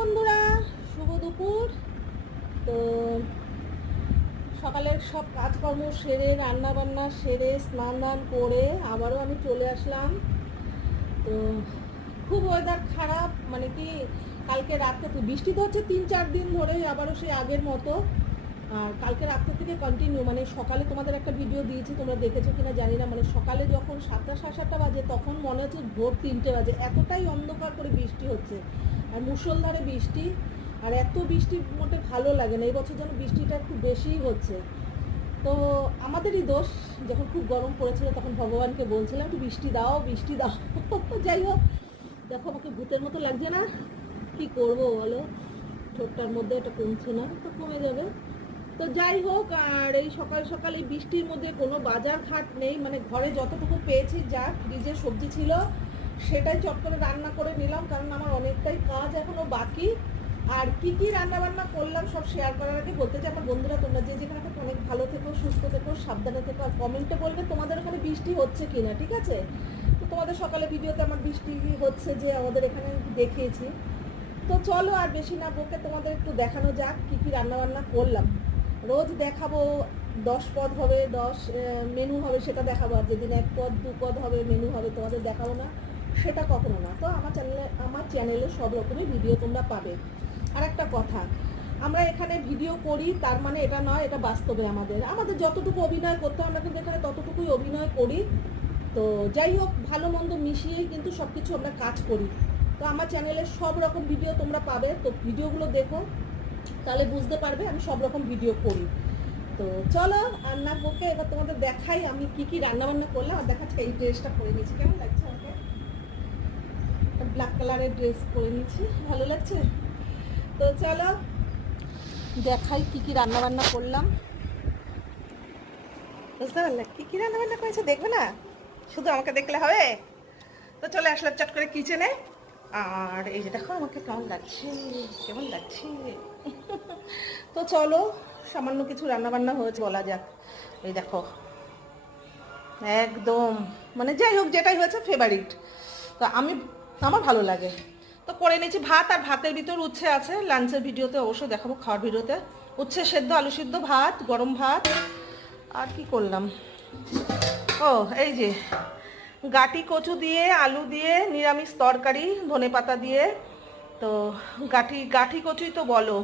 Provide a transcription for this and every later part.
বন্ধুরা, শুভ দুপুর। তো সকালের সব কাজকর্ম সেরে রান্না বান্না সেরে স্নান দান করে আবারও আমি চলে আসলাম। তো খুব ওয়েদার খারাপ, মানে কি কালকে রাতে তো বৃষ্টি তো হচ্ছে 3-4 দিন ধরে, আবারও সেই আগের মতো। আর কালকে রাত্রে থেকে কন্টিনিউ, মানে সকালে তোমাদের একটা ভিডিও দিয়েছি, তোমরা দেখেছো কিনা জানি না। মানে সকালে যখন 7টা সাড়ে 7টা বাজে তখন মনে হচ্ছে ভোর 3টে বাজে, এতটাই অন্ধকার করে বৃষ্টি হচ্ছে আর মুষলধারে বৃষ্টি। আর এত বৃষ্টি মোটে ভালো লাগে না, এই বছর যেন বৃষ্টিটা একটু বেশিই হচ্ছে। তো আমাদেরই দোষ, যখন খুব গরম পড়েছিল তখন ভগবানকে বলছিলাম একটু বৃষ্টি দাও বৃষ্টি দাও। যাই হোক, দেখো আমাকে ভূতের মতো লাগছে না? কি করব বলো, ঠোঁটটার মধ্যে এটা কমছে না, তো কমে যাবে। তো যাই হোক, আর এই সকাল সকাল এই বৃষ্টির মধ্যে কোনো বাজার ঘাট নেই, মানে ঘরে যতটুকু পেয়েছি, যা ফ্রিজে সবজি ছিল সেটাই চট করে রান্না করে নিলাম, কারণ আমার অনেকটাই কাজ এখনও বাকি। আর কি কি রান্না বান্না করলাম সব শেয়ার করার আগে বলতে চাই, আমার বন্ধুরা তোমরা যে যেখানে থেকে অনেক ভালো থেকো, সুস্থ থেকো, সাবধানে থেকো। আর কমেন্টে বলবে তোমাদের ওখানে বৃষ্টি হচ্ছে কি না, ঠিক আছে? তো তোমাদের সকালে ভিডিওতে আমার বৃষ্টি হচ্ছে যে আমাদের এখানে দেখিয়েছি। তো চলো আর বেশি না বকে তোমাদের একটু দেখানো যাক কী কী রান্নাবান্না করলাম। রোজ দেখাবো 10 পদ হবে, 10 মেনু হবে, সেটা দেখাবো। আর যেদিন 1 পদ 2 পদ হবে মেনু হবে, তোমাদের দেখাবো না, সেটা কখনো না। তো আমার চ্যানেলে সব রকমের ভিডিও তোমরা পাবে। আর একটা কথা, আমরা এখানে ভিডিও করি তার মানে এটা নয় এটা বাস্তবে আমাদের যতটুকু অভিনয় করতে হয় আমরা কিন্তু এখানে ততটুকুই অভিনয় করি। তো যাই হোক, ভালো মন্দ মিশিয়েই কিন্তু সব কিছু আমরা কাজ করি। তো আমার চ্যানেলে সব রকম ভিডিও তোমরা পাবে, তো ভিডিওগুলো দেখো, তাহলে বুঝতে পারবে আমি সব রকম ভিডিও করি। তো চলো আর না বকে এবার তোমাদের দেখাই আমি কি কি রান্নাবান্না করলাম। আর দেখাচ্ছি এই ড্রেসটা পরে নিয়েছি, কেমন লাগছে আমাকে? ব্ল্যাক কালারের ড্রেস পরে নিয়েছি, ভালো লাগছে। তো চলো দেখাই কি কি রান্নাবান্না করলাম। বুঝতে পারলে কি কি রান্নাবান্না করেছে? দেখবে না, শুধু আমাকে দেখলে হবে? তো চলে আসলাম চট করে কিচেনে। আর এই যে দেখো আমাকে কেমন লাগছে, কেমন লাগছে। তো চলো, সামান্য কিছু রান্নাবান্না হয়েছে বলা যাক। এই দেখো একদম, মানে যাই হোক যেটাই হয়েছে ফেভারিট, তো আমার ভালো লাগে। তো করে নিয়েছি ভাত, আর ভাতের ভিতর উচ্ছে আছে, লাঞ্চের ভিডিওতে অবশ্যই দেখাবো, খাওয়ার ভিডিওতে। উচ্ছে সেদ্ধ, আলু সিদ্ধ, ভাত, গরম ভাত। আর কি করলাম, ও এই যে গাটি কচু দিয়ে আলু দিয়ে নিরামিষ তরকারি, ধনেপাতা দিয়ে। তো গাঠি কচুই তো বলো,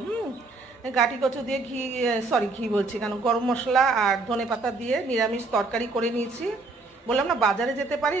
গাটি কচু দিয়ে ঘি বলছি কেন, গরম মশলা আর ধনেপাতা দিয়ে নিরামিষ তরকারি করে নিয়েছি। বললাম না বাজারে যেতে পারি